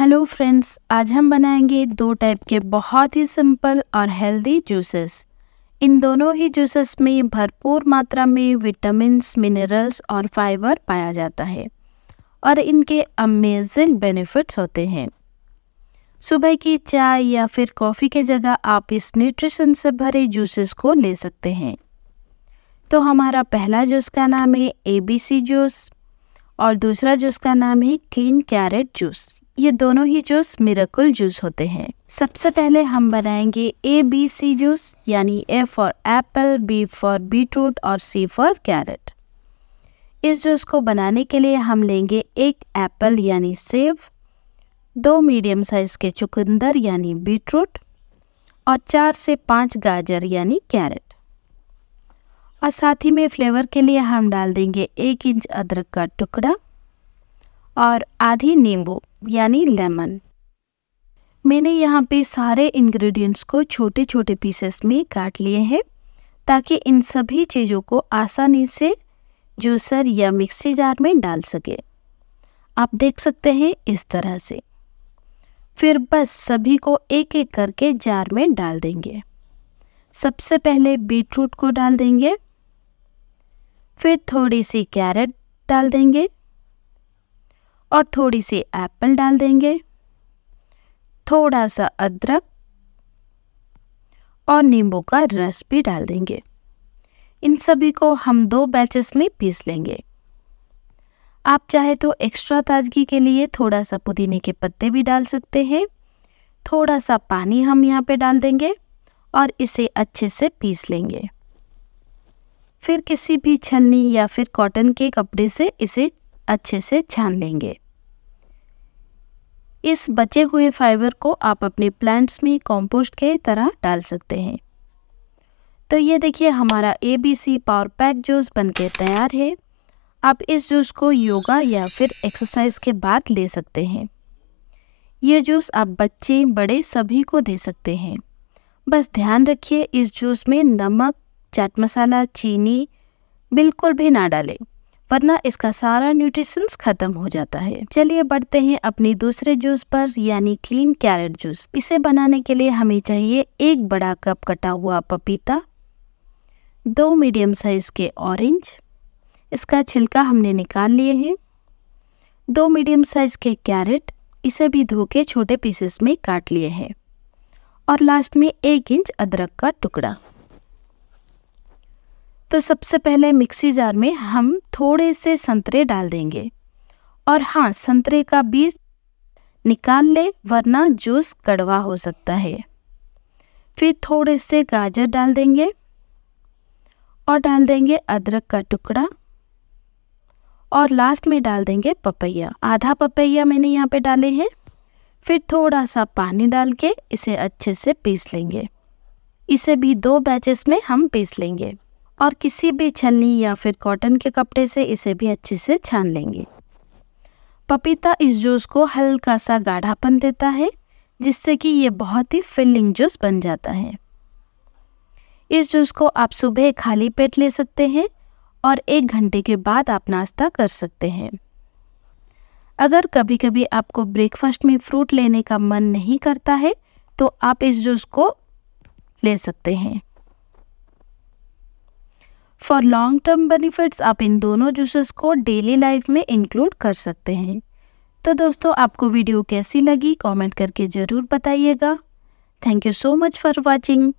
Hello friends, आज हम बनाएंगे दो टाइप के बहुत ही सिंपल और हेल्दी जूसेस। इन दोनों ही जूसेस में भरपूर मात्रा में विटामिन्स, मिनरल्स और फाइबर पाया जाता है और इनके अमेजिंग बेनिफिट्स होते हैं। सुबह की चाय या फिर कॉफ़ी के जगह आप इस न्यूट्रिशन से भरे जूसेस को ले सकते हैं। तो हमारा पहला जूस का नाम है ABC जूस और दूसरा जूस का नाम है क्लीन कैरेट जूस। ये दोनों ही जूस मिरेकल जूस होते हैं। सबसे पहले हम बनाएंगे ABC जूस, यानी A for Apple, B for beetroot और C फॉर कैरेट। इस जूस को बनाने के लिए हम लेंगे एक एप्पल यानी सेब, 2 मीडियम साइज के चुकंदर यानी बीटरूट और 4 से 5 गाजर यानी कैरेट। और साथ ही में फ्लेवर के लिए हम डाल देंगे 1 इंच अदरक का टुकड़ा और आधी नींबू यानी लेमन। मैंने यहाँ पे सारे इंग्रेडिएंट्स को छोटे छोटे पीसेस में काट लिए हैं ताकि इन सभी चीज़ों को आसानी से जूसर या मिक्सी जार में डाल सके। आप देख सकते हैं इस तरह से। फिर बस सभी को एक एक करके जार में डाल देंगे। सबसे पहले बीटरूट को डाल देंगे, फिर थोड़ी सी कैरेट डाल देंगे और थोड़ी सी एप्पल डाल देंगे, थोड़ा सा अदरक और नींबू का रस भी डाल देंगे। इन सभी को हम 2 बैचेस में पीस लेंगे। आप चाहे तो एक्स्ट्रा ताजगी के लिए थोड़ा सा पुदीने के पत्ते भी डाल सकते हैं। थोड़ा सा पानी हम यहाँ पे डाल देंगे और इसे अच्छे से पीस लेंगे। फिर किसी भी छलनी या फिर कॉटन के कपड़े से इसे अच्छे से छान लेंगे। इस बचे हुए फाइबर को आप अपने प्लांट्स में कंपोस्ट के तरह डाल सकते हैं। तो ये देखिए, हमारा ABC पावर पैक जूस बनके तैयार है। आप इस जूस को योगा या फिर एक्सरसाइज के बाद ले सकते हैं। ये जूस आप बच्चे बड़े सभी को दे सकते हैं। बस ध्यान रखिए, इस जूस में नमक, चाट मसाला, चीनी बिल्कुल भी ना डालें, वरना इसका सारा न्यूट्रिशंस खत्म हो जाता है। चलिए बढ़ते हैं अपनी दूसरे जूस पर, यानी क्लीन कैरेट जूस। इसे बनाने के लिए हमें चाहिए 1 बड़ा कप कटा हुआ पपीता, 2 मीडियम साइज के ऑरेंज, इसका छिलका हमने निकाल लिए हैं, 2 मीडियम साइज के कैरेट, इसे भी धो के छोटे पीसेस में काट लिए हैं, और लास्ट में 1 इंच अदरक का टुकड़ा। तो सबसे पहले मिक्सी जार में हम थोड़े से संतरे डाल देंगे, और हाँ, संतरे का बीज निकाल ले वरना जूस कड़वा हो सकता है। फिर थोड़े से गाजर डाल देंगे और डाल देंगे अदरक का टुकड़ा, और लास्ट में डाल देंगे पपैया। आधा पपैया मैंने यहाँ पे डाले हैं। फिर थोड़ा सा पानी डाल के इसे अच्छे से पीस लेंगे। इसे भी 2 बैचेस में हम पीस लेंगे और किसी भी छलनी या फिर कॉटन के कपड़े से इसे भी अच्छे से छान लेंगे। पपीता इस जूस को हल्का सा गाढ़ापन देता है, जिससे कि ये बहुत ही फिलिंग जूस बन जाता है। इस जूस को आप सुबह खाली पेट ले सकते हैं और 1 घंटे के बाद आप नाश्ता कर सकते हैं। अगर कभी कभी आपको ब्रेकफास्ट में फ्रूट लेने का मन नहीं करता है तो आप इस जूस को ले सकते हैं। फॉर लॉन्ग टर्म बेनिफिट्स आप इन दोनों जूसेस को डेली लाइफ में इंक्लूड कर सकते हैं। तो दोस्तों, आपको वीडियो कैसी लगी कमेंट करके ज़रूर बताइएगा। Thank you so much for watching.